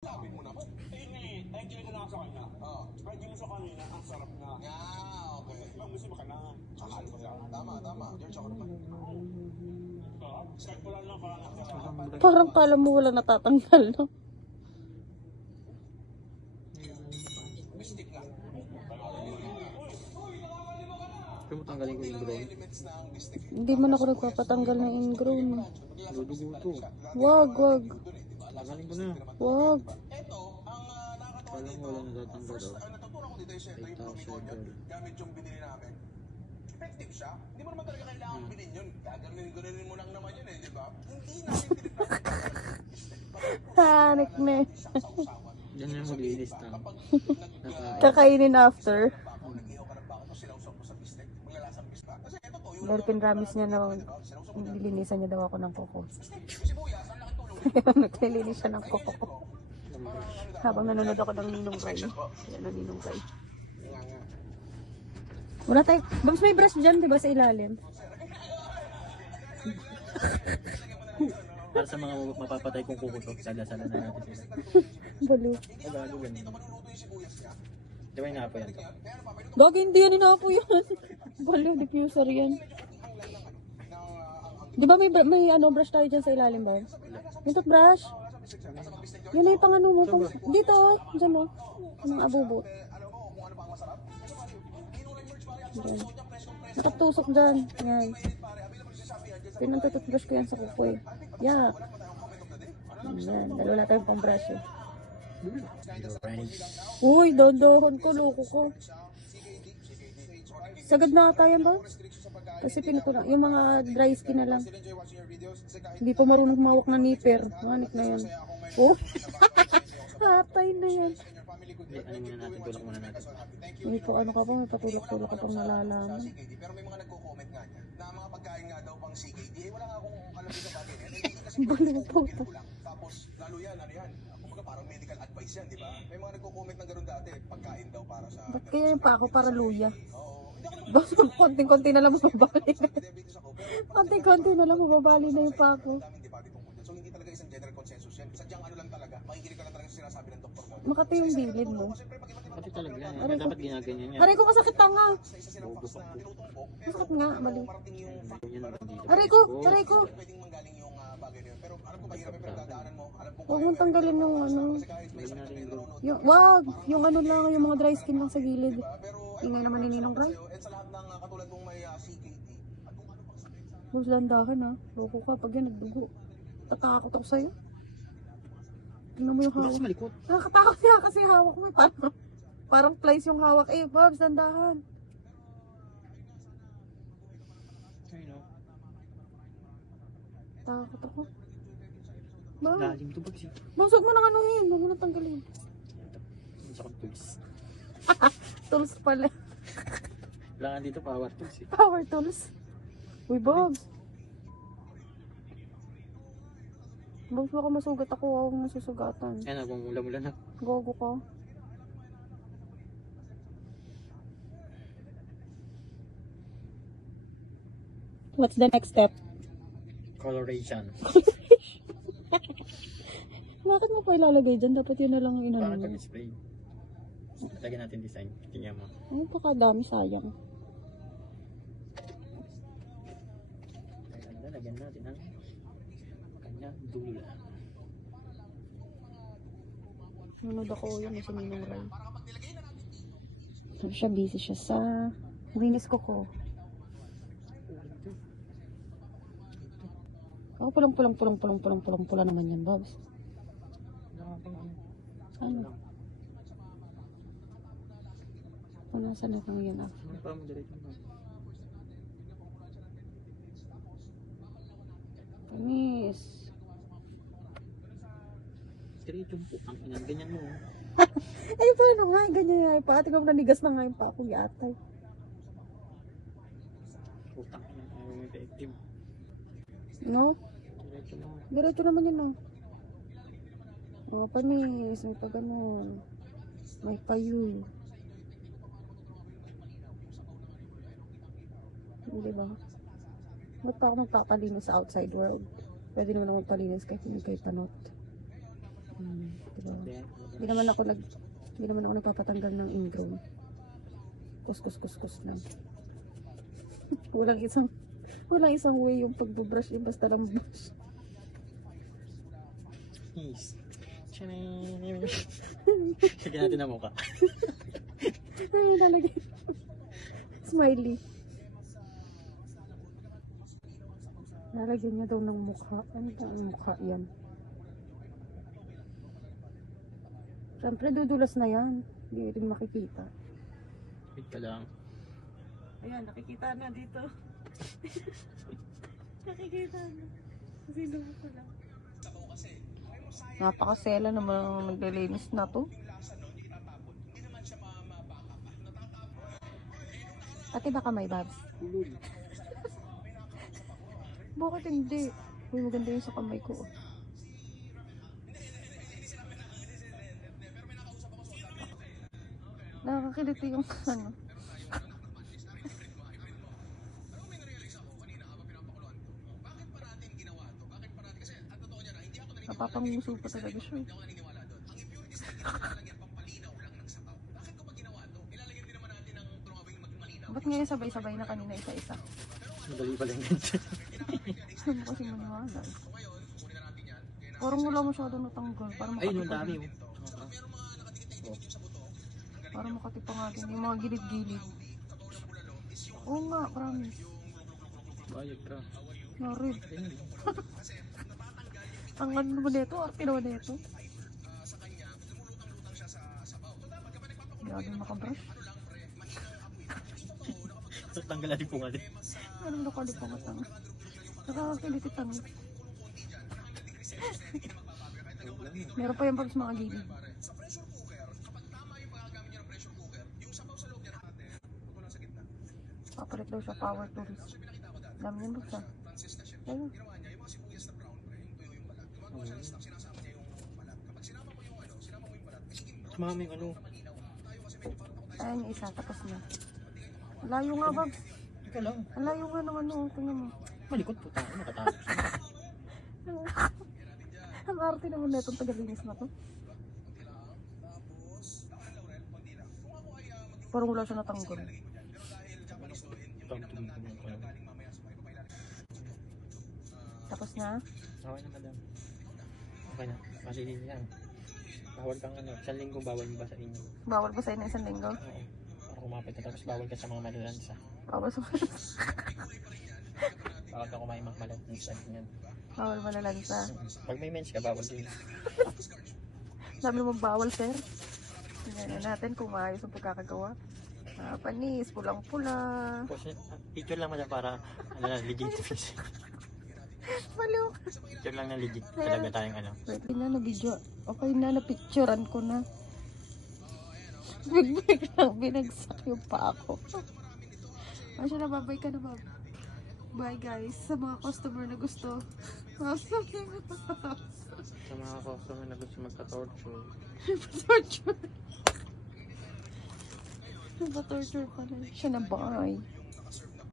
Sabi mo naman. Eh, enjoy na sa kanya. Kahit di mo sa kanina, ang sarap na. Okay. Ibang gusto ka na. Akala ko lang. Tama. George, ako naman. Kahit wala lang ka. Parang kala mo wala natatanggal, no? Mystic ka. Kaya mo tanggalin ko yung grown. Elements na ang mystic. Hindi man ako nagpapatanggal ng ingrown. Dudugo to. Wag. Tanggalin ko na. Wag. Ito, ang nakakatawa Kala dito. mo wala natatanggal First, daw. ang natutunan ko dito is ito yung Lumiconium. Gamit yung binili namin. Effective siya. Hindi mo naman talaga kailangan bilhin yun. Gaganunin mo lang naman yun eh, di ba? Hindi namin pinagpapagod. Panik na eh. Yan yung maglinis na. Kakainin after. Nag-ihaw ka ng baka to, sinawsaw mo sa bistek. Maglalasang bistek. Kasi ito to, yung Dahil pinramis niya na nilinisan niya daw ako ng kuko. sibuyas, ang laking tulong. Naglilinis siya ng kuko ko. Habang nanonood ako ng Ninong Ray. Ayan ang Ninong Ray. Wala tayo. Bams, may brush dyan, di ba, sa ilalim? Para sa mga mapapatay kong kukutok, sala-sala na natin sila. Balo. Tagalo ganun. Di ba inapo yan? Gagi, hindi yan inapo yan. Balo, diffuser yan. Di ba may ano, brush tayo dyan sa ilalim ba? Yung toothbrush? Yun na yung pang ano mo. Dito, dyan o. Mga abubot. Dyan. Nakatusok dyan. Yan. Pinantututbrush ko yan sa kuko eh. Yak. Yan. Dalawa tayong pang brush eh. Uy, dondohon ko, loko ko. Sagad na ata yan ba? Kasi pinutulang. Yung mga dry skin na lang. Hindi pa marunong mawak na nipper. Manik na yan. Oh. Hatay na yan. Ano muna natin, tulak muna natin. May po ano ka pa, may patulok-tulok ka pang nalalaman. Pero may mga nagko-comment nga niya na mga pagkain nga daw pang CKD. Eh, wala nga akong alam sa bagay na yan. Hindi kasi Balupog to. tapos lalo yan, ano yan. Kumbaga parang medical advice yan, di ba? May mga nagko-comment na gano'n dati, pagkain daw para sa... Ba't kaya yung pa ako para luya? Oo. Hindi ako Basta konting-konti na lang mababali na. diabetes ako. Pero Konting-konti na lang mababali na yung pa ako. daming debate tungkol dyan. So hindi talaga isang general consensus yan. Sadyang ano lang talaga, makikinig ka lang talaga sa sinasabi ng doktor mo. Makati yung bilid mo. Siyempre, pag iba't Pati talaga yan. Dapat ginaganyan yan. Aray ko, masakit tanga. sa isa silang facts na tinutumbok, Masakit nga, mali. parating yung fact, Ganyan naman dito. Aray ko, aray ko. pwedeng manggaling yung bagay na yun. Pero alam ko mahirap yung pinagdadaanan mo. Alam ko Huwag mong tanggalin yung ano. kasi kahit may sakit na kayo nanonood. Yung, wag! Yung ano lang, yung mga dry skin lang sa gilid. Pero Ingay naman ni Ninong Ray. and sa lahat ng katulad mong may CKD, at kung ano pang sakit sa Huwag landahan ha. Loko ka pag yan nagdugo. Tatakot ako sa'yo. Tingnan mo yung Bakit hawak. malikot? Nakakatakot niya kasi hawak mo. Parang flies yung hawak. Eh, Bobs, landahan. Ay no. Takot ako. Ba? Lalim to Babs. Bobs, huwag mo nang anuhin. Huwag mo nang tanggalin. Ang sakong tools. Tools pala. Kailangan dito power tools eh. Power tools. Uy, Bobs. Bobs, baka masugat ako. Huwag mo susugatan. Yan kung mula-mula na. Gogo ka. What's the next step? Coloration. Bakit mo pa ilalagay dyan? Dapat yun na lang ang inano Bakit mo. kami spray? Lagyan natin design. Tingnan mo. Ay, pakadami, sayang. Lagyan natin ang kanyang dula. Nanood ako yun sa Ninong Ray. Siya busy siya sa linis ko. Oh, pulang naman yan, Bobs. Ano? Nasaan na kang yan ah? Para mo diretso mo. Panis. Diretso mo. Ang inang ganyan mo. Eh, paano nga? Ganyan nga yung pa. Tingnan mo nanigas na nga yung pa ako yatay. Putang ina. Ayaw mo effective. No? Diretso mo. Diretso naman yun ah. Mga panis. May pa ganun. May payu. Diba? Ba't pa ako magpapalinis sa outside world? Pwede naman ako magpalinis kahit hindi kay panot. Diba? Hindi naman ako nagpapatanggal ng ingrown. Kus lang. walang isang way yung pag-brush yung basta lang brush. Yes. Sige natin ang mukha. Ay, lalagay. Smiley. Lalagyan niya daw ng mukha. Ano ba ang mukha yan? Siyempre, dudulas na yan. Hindi rin makikita. Wait ka lang. Ayan, nakikita na dito. Nakikita na. Sino ko pala. Napakasela naman ang naglilinis na to. Ate, baka may babs. Bakit hindi? Uy, maganda yung sa kamay ko. Nakakakiliti yung ano. Napapanguso pa talaga siya. Ba't ngayon sabay-sabay na kanina isa-isa? Madali pala yung ganyan. Gusto mo kasi maniwala. Parang wala masyado natanggal. Parang Ay, makati nung pa dami. din. Parang makati pa nga din. Yung mga gilid-gilid. Oo nga, promise. Bayag ka. Narin. Ang ano naman dito? Arte naman dito. Grabe makabrush. Tanggal natin po nga din. Anong nakalipungat ang nakakakilitit ang meron pa yung pag sa mga gilid. Papalit daw siya power tools. Dami niyan buksa. Ayun. Mami, ano? Ayun yung isa, tapos na. Layo nga, Babs. Ika lang. Ang layo nga ng ano, tingnan mo. Malikot po tayo. Nakatapos. Ang arte naman na itong tagalinis na to. Parang wala siya natanggal. Tapos na? Okay na, madam. Okay na. Kasi yan. Bawal kang ano. Isang linggo bawal ba sa inyo? Bawal ba sa inyo isang linggo? Oo. Para kumapit ka. Tapos bawal ka sa mga malalansa. Bawal sa Bawal ka kumain mga malalansa. Yan. bawal malalansa. Pag may mens ka, bawal din. Sabi mo bawal, sir. Tingnan natin kung maayos ang pagkakagawa. Panis, pulang-pula. Picture lang madam para ano na, legit. Baliw. Picture lang na legit. Talaga tayong ano. Pwede na na-video. Okay na, na-picturean ko na. Big lang, binagsak yung pa ako. Asya na, babay ka na, Bob. Bye guys, sa mga customer na gusto. Sa mga customer na gusto magka-torture. Torture. Torture pa na. Siya na, bye.